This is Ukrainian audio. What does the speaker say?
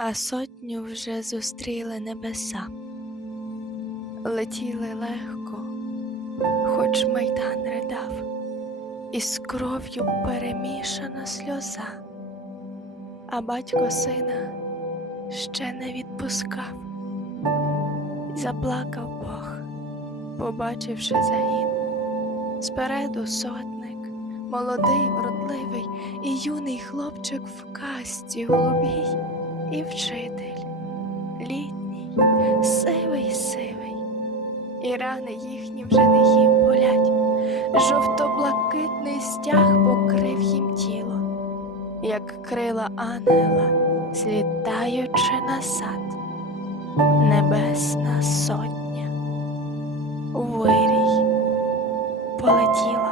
а сотню вже зустріли небеса. Летіли легко, хоч майдан ридав, і з кров'ю перемішана сльоза, а батько сина ще не відпускав, заплакав Бог, побачивши загін. Спереду сотник, молодий, вродливий і юний хлопчик в касті голубій, і вчитель, літній, сивий, сивий, і рани їхні вже не їм болять, жовто-блакитний стяг покрив їм тіло, як крила ангела, злітаючи на сад, небесна сотня, вирій полетіла.